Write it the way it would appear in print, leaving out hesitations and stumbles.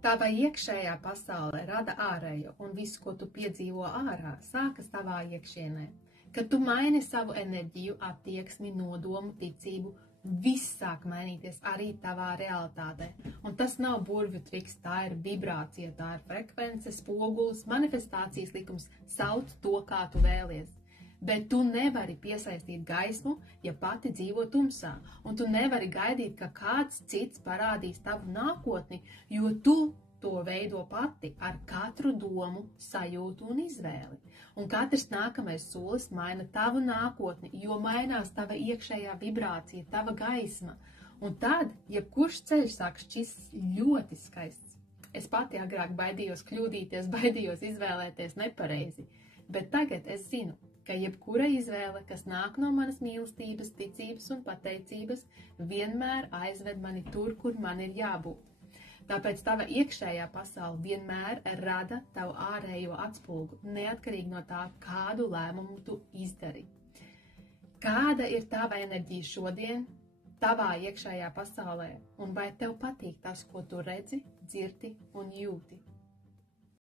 Tava iekšējā pasaule rada ārējo, un viss, ko tu piedzīvo ārā, sākas tavā iekšienē. Kad tu maini savu enerģiju, attieksmi, nodomu, ticību, viss sāk mainīties arī tavā realitātē. Un tas nav burvju triks, tā ir vibrācija, tā ir frekvence, spogulis, manifestācijas likums, sauc to, kā tu vēlies. Bet tu nevari piesaistīt gaismu, ja pati dzīvo tumsā, un tu nevari gaidīt, ka kāds cits parādīs tavu nākotni, jo tu to veido pati ar katru domu, sajūtu un izvēli. Un katrs nākamais solis maina tavu nākotni, jo mainās tava iekšējā vibrācija, tava gaisma. Un tad, jebkurš ceļš sāk šķist ļoti skaists. Es pati agrāk baidījos kļūdīties, baidījos izvēlēties nepareizi, bet tagad es zinu, ka jebkura izvēle, kas nāk no manas mīlestības, ticības un pateicības, vienmēr aizved mani tur, kur man ir jābūt. Tāpēc tava iekšējā pasaule vienmēr rada tavu ārējo atspulgu, neatkarīgi no tā, kādu lēmumu tu izdari. Kāda ir tava enerģija šodien, tavā iekšējā pasaulē, un vai tev patīk tas, ko tu redzi, dzirdi un jūti?